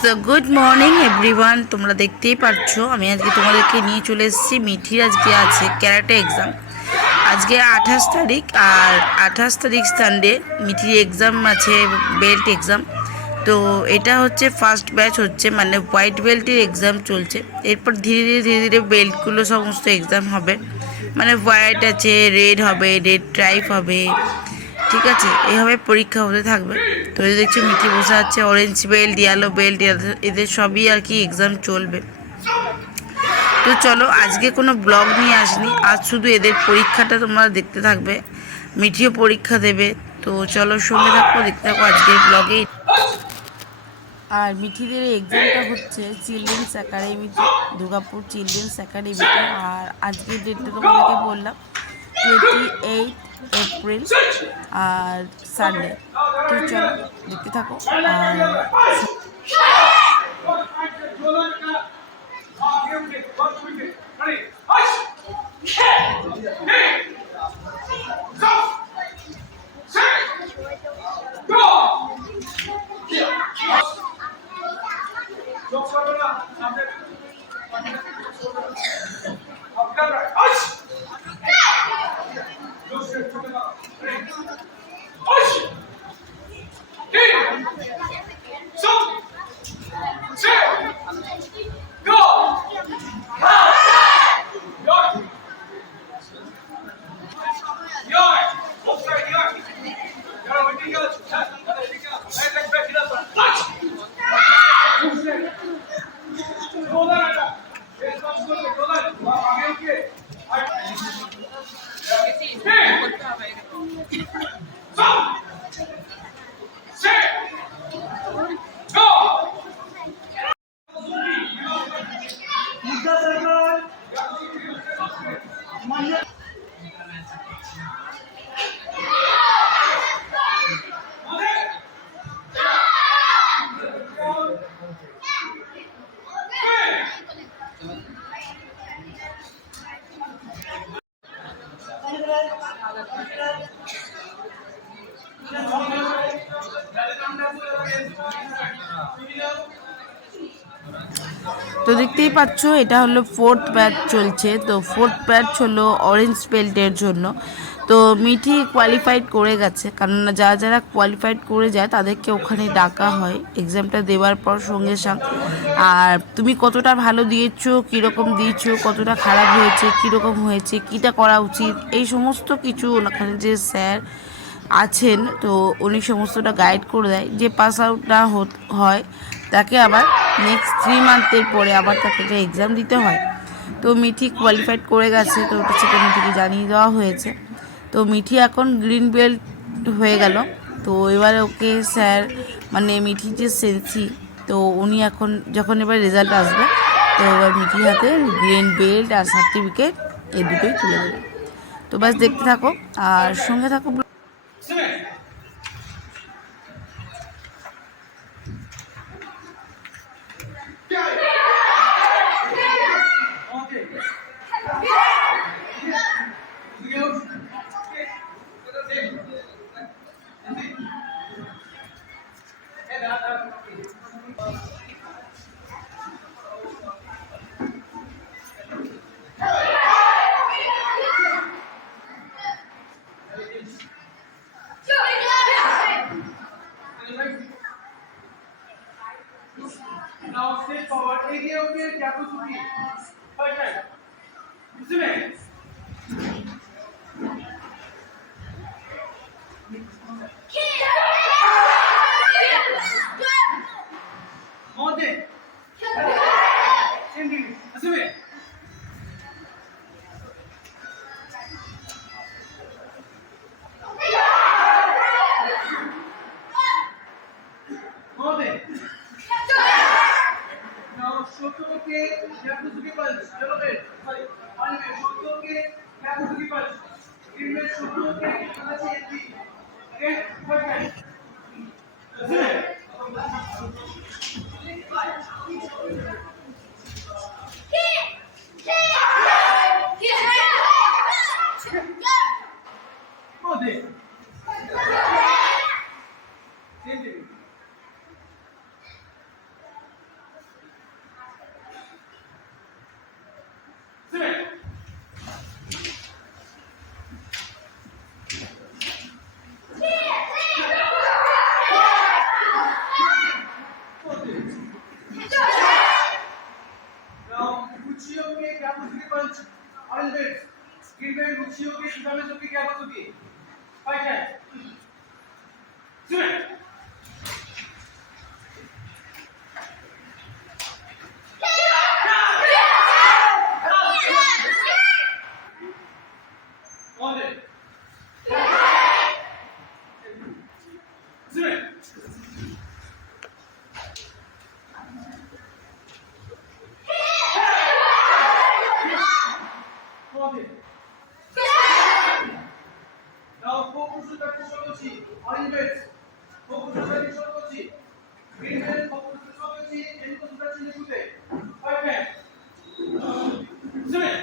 So good morning everyone. তোমরা দেখতেই পাচ্ছ আমি আজকে তোমাদেরকে নিয়ে চলে এসেছি। মিঠির আজকে আছে ক্যারাটে এক্সাম। আজকে 28 তারিখ, আর 28 তারিখ সানডে মিঠির এক্সাম আছে, বেল্ট এক্সাম। তো এটা হচ্ছে ফার্স্ট ব্যাচ হচ্ছে, মানে হোয়াইট বেল্টের এক্সাম চলছে। এরপর ধীরে ধীরে ধীরে ধীরে বেল্টগুলো সমস্ত এক্সাম হবে, মানে হোয়াইট আছে, রেড হবে, রেড ট্রাইপ হবে, ঠিক আছে, এইভাবে পরীক্ষা হতে থাকবে। তো এই দেখছি মিঠি বসে আছে, অরেঞ্জ বেল্ট, ইয়েলো বেল্ট, এদের সবই আর কি এক্সাম চলবে। তো চলো, আজকে কোনো ব্লগ নিয়ে আসিনি, আজ শুধু এদের পরীক্ষাটা তোমরা দেখতে থাকবে। মিঠিও পরীক্ষা দেবে, তো চলো সঙ্গে থাকো, দেখতে থাকো আজকের ব্লগে। আর মিঠিদের এক্সামটা হচ্ছে চিলড্রেন্স একাডেমিতে, দুর্গাপুর চিলড্রেন্স একাডেমিতে। আর আজকের ডেটটা তোমাদেরকে বললাম 28 এপ্রিল, আর সানডে। তো চলো দেখতে থাকো। আর তো দেখতেই পাচ্ছ এটা হলো ফোর্থ ব্যাচ চলছে। তো ফোর্থ ব্যাচ হলো অরেঞ্জ বেল্টের জন্য। তো মিঠি কোয়ালিফাইড করে গেছে, কারণ যারা যারা কোয়ালিফাইড করে যায় তাদেরকে ওখানে ডাকা হয় এক্সামটা দেওয়ার পর সঙ্গে সঙ্গে। আর তুমি কতটা ভালো দিয়েছো, কীরকম দিয়েছো, কতটা খারাপ হয়েছে, কীরকম হয়েছে, কীটা করা উচিত, এই সমস্ত কিছু ওখানে যে স্যার আছেন, তো উনি সমস্তটা গাইড করে দেয়। যে পাস আউট না হয় তাকে আবার নেক্সট 3 মান্থের পরে আবার তাকে একটা এক্সাম দিতে হয়। তো মিঠি কোয়ালিফাইড করে গেছে, তো ওটা সেটা মিঠিকে জানিয়ে দেওয়া হয়েছে। তো মিঠি এখন গ্রিন বেল্ট হয়ে গেল। তো এবারে ওকে স্যার, মানে মিঠি যে সেন্সি, তো উনি এখন যখন এবার রেজাল্ট আসবে, তো এবার মিঠির হাতে গ্রিন বেল্ট আর সার্টিফিকেট এই দুটোই তুলে দেবে। তো ব্যাস দেখতে থাকো আর সঙ্গে থাকো। Now step forward. Area of your capacity. Perfect. Isn't Mode. Cindy. Isn't it? Mode. Now, Shotoke, Yakuzuki Pulse. Elevate. Sorry. Anime, Shotoke, Yakuzuki Pulse. Image Shotoke, Kanachi NP. Okay? Perfect. Isn't it? Mode. Cindy. capacity punch. Orange belt. Green belt Lucio ki Sudame ki capacity. Fight time. Swim. On it. Swim. On it. Now focus to the Shotochi. Orange belt. Focus to the Shotochi. Green belt. Focus to Shotochi. And to the Chinchute. Fight time. Swim.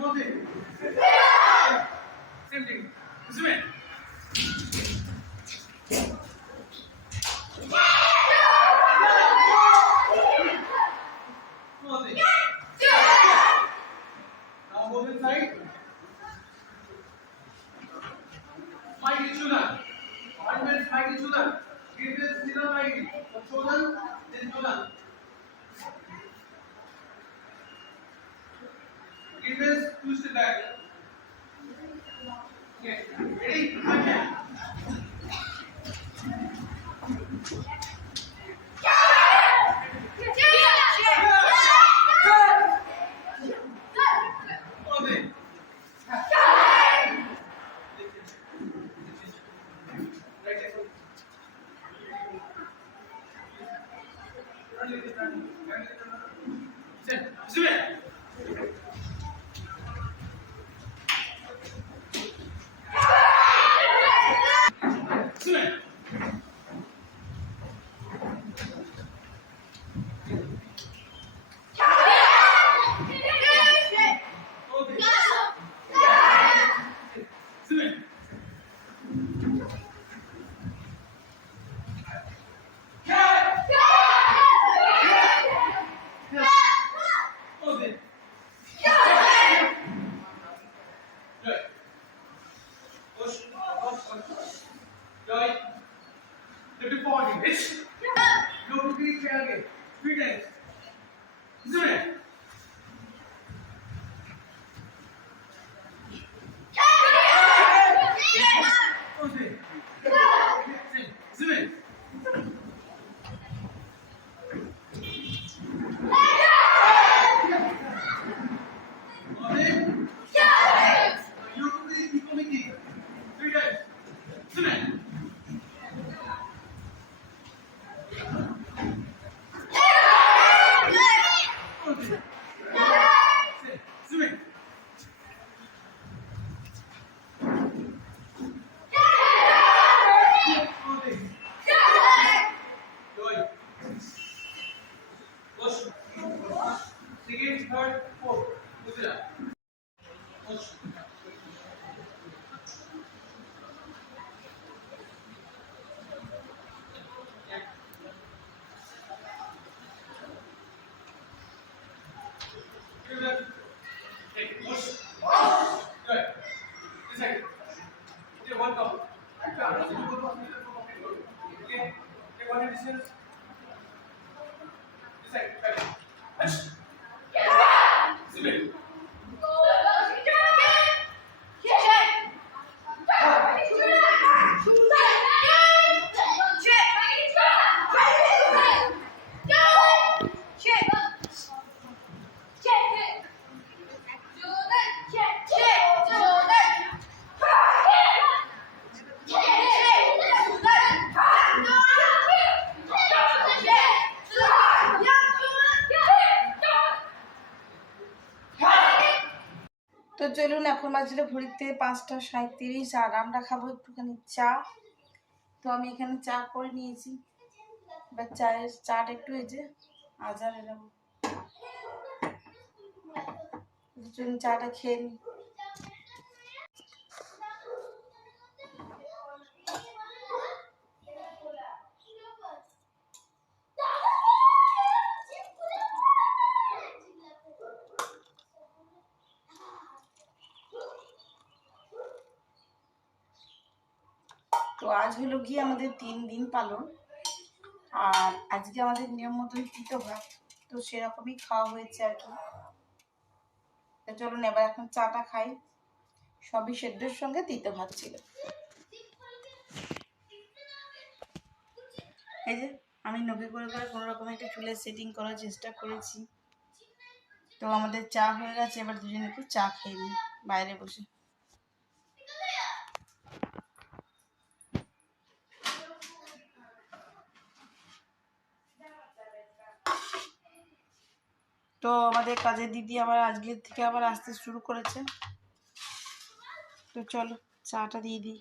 On it. Same thing. Swim. On it. Now move inside. Mighty Chuna. Orange Mighty Chuna. Green belt Sila Mighty. Chodan, then Chuna. Green belt twist it back. Okay. Ready? Okay. On it. Second, third, fourth. Gujarat. তো চলুন, এখন বাজলে ঘড়িতে 5টা 37 আর আমরা খাবো একটুখানি চা। তো আমি এখানে চা করে নিয়েছি, এবার চাটা একটু এই যে আজারে নেব। চলুন চাটা খেয়ে নিই। তো আজ হলো গিয়ে আমাদের 3 দিন পালন, আর আজকে আমাদের নিয়ম মতন তিতো ভাত, তো সেরকমই খাওয়া হয়েছে আর কি। তো চলুন এবার এখন চাটা খাই। সবই সেদ্ধর সঙ্গে তিতো ভাত ছিল। এই যে আমি নখে করে কোনো রকম একটা চুলের সেটিং করার চেষ্টা করেছি। তো আমাদের চা হয়ে গেছে, এবার দুজনে একটু চা খেয়ে নিই বাইরে বসে। তো আমাদের কাজের দিদি আবার আজকের থেকে আবার আসতে শুরু করেছে। তো চলো চাটা দিয়ে দিই।